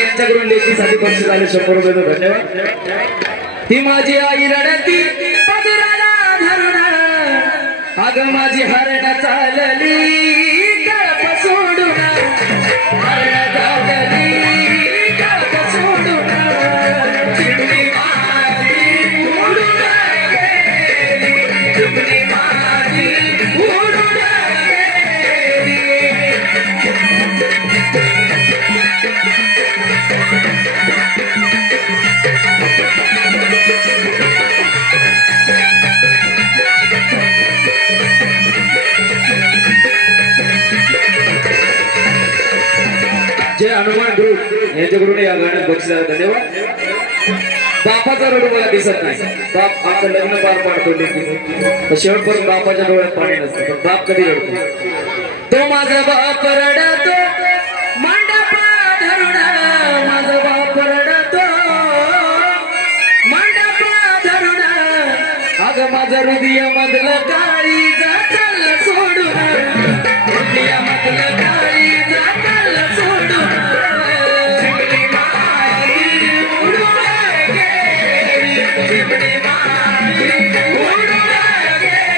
यांच्याकडून लेखीसाठी बक्षीस आले 100 रुपये धन्यवाद। ही माझी आई रडती पदराला धरून अग माझी हरणा चालली कळप सोडून हरणा चालली कळप सोडून चिमणी माझी उडून गेली चिमणी माझी उडून गेली। जय हनुमान ग्रुप यांच्याकडून या गाण्यात बक्षीस धन्यवाद। बापाचा रडू मला दिसत नाही, बाप आपलं लग्न पार पाडतो लेकीचं शेवटपर्यंत बापाच्या डोळ्यात पाणी नसतं, पण बाप कधी रडतो? तो माझा बाप रडतो मांडपा धरून माझा बाप रडतो मांडपा धरून अग माझं हृदय मधलं काळी जातल सोडून हृदय मधलं काळी जातल सोडून चिमणी माझी उडून गेली चिमणी माझी उडून गेली।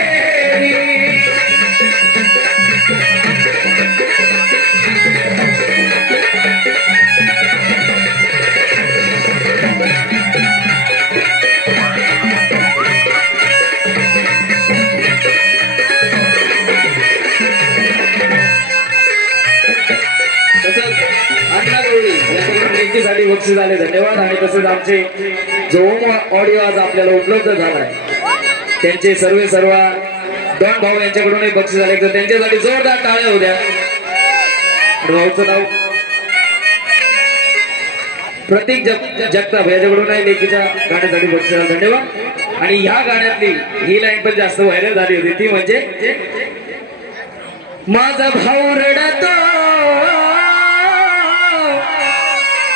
साठी बक्षीस आले धन्यवाद। आणि तसेच आमचे जो ऑडिओ आज आपल्याला उपलब्ध झालाय त्यांचे सर्व डॉन भाऊ यांच्याकडूनही बक्षीस आले, तर त्यांच्यासाठी जोरदार टाळ्या होऊ द्या। भाऊचं नाव प्रतीक जगताप याच्याकडूनही लेखीच्या गाण्यासाठी बक्षीस आले धन्यवाद। आणि ह्या गाण्यातली ही लाईन पण जास्त व्हायरल झाली होती, ती म्हणजे माझा भाऊ रडतो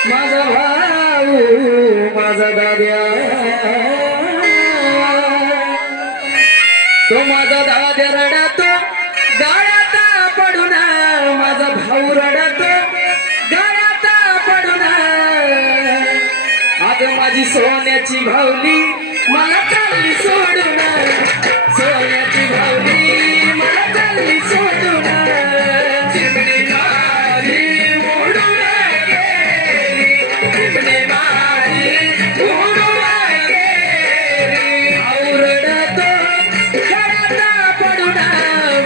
माझा भाऊ माझा दाद्या तो माझा दाद्या रडतो गाळ्यात पडून माझा भाऊ रडतो गाळ्यात पडून आज माझी सोन्याची भावली मला चालली सोडून सोन्याची भावली मला चालली सोडून चिमणी माझी उडून गेली चिमणी माझी उडून गेली। भाऊ रडतो गळ्यात पडून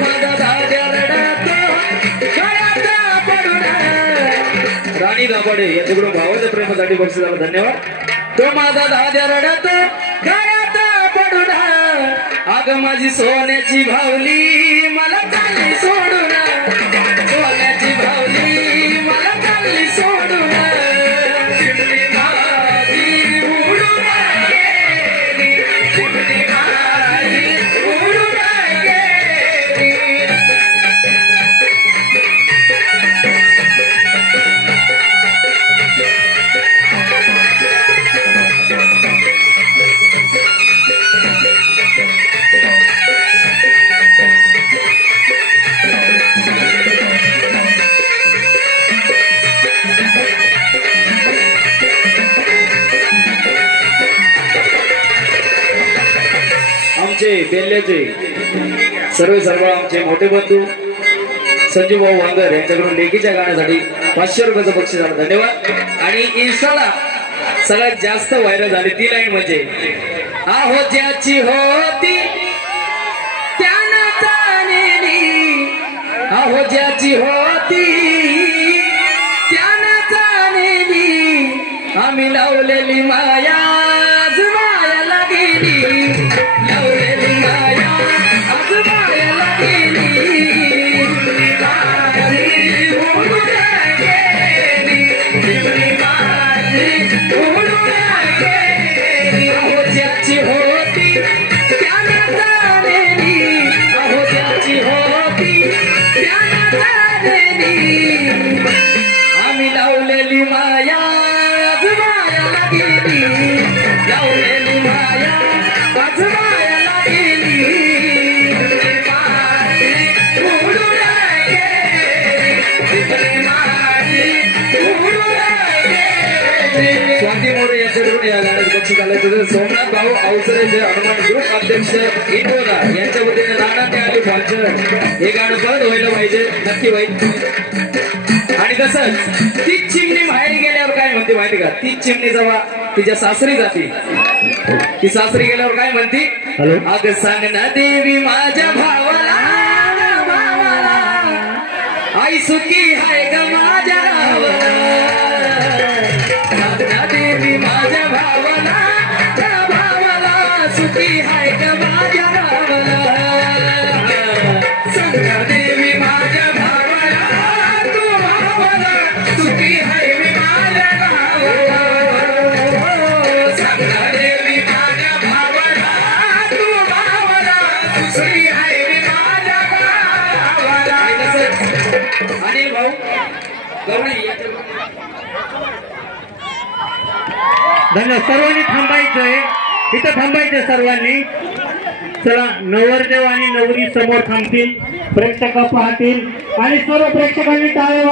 माझा दाद्या रडतो गळ्यात पडून। राणी दाभाडे यांच्याकडून भावाच्या प्रेमासाठी बक्षीस आलं धन्यवाद। तो माझा दाद्या रडतो गळ्यात पडून अग माझी सोन्याची भावली मला चालली सोडून सोन्याची भावली मला चालली सोडून चिमणी माझी उडून गेली चिमणी माझी उडून गेली। आमचे बेल्ल्याचे सर्व आमचे मोठे बंधू संजू भाऊ वांगर यांच्याकडून लेखीच्या गाण्यासाठी 500 रुपयाचं बक्षीस आलं धन्यवाद। आणि इन्स्टाला सगळ्यात जास्त व्हायरल झाली ती लाईन म्हणजे आहो ज्याची होती त्यानं जाणली आहो ज्याची होती त्यानं जाणली आम्ही लावलेली माया आज मायाला गेली लावलेली माया आज मायाला गेली। आम्ही लावलेली माया आज मायाला गेली। तसेच सोमनाथ भाऊ अवसरेचे हनुमान ग्रुप अध्यक्ष इंदोरा यांच्या वतीने नाना आली फॉर्चर हे गाणं परत व्हायला पाहिजे, नक्की होईल. आणि तसंच तीच चिमणी बाहेर गेल्यावर काय म्हणते माहिती का? तीच चिमणी जेव्हा तिच्या सासरी जाते, ती सासरी गेल्यावर काय म्हणते? अग सांग ना देवी माझ्या भावाला, आई सुखी हाय ग माझ्या गावाला. सांग ना देवी माझ्या भावाला, भावाला सुखी हाय ग माझ्या गावाला. सांग ना देवी माझ्या भावाला, तू भावाला सुखी हाय मी माझ्या गावाला. सांग ना देवी माझ्या भावाला, तू भावाला सुखी हाय मी माझ्या गावाला. अनिल भाऊ गवळी धन्यवाद. सर्वांनी थांबायचंय, इथं थांबायचंय सर्वांनी. चला, नवरदेव आणि नवरी समोर थांबतील, प्रेक्षक पाहतील आणि सर्व प्रेक्षकांनी टाळ्या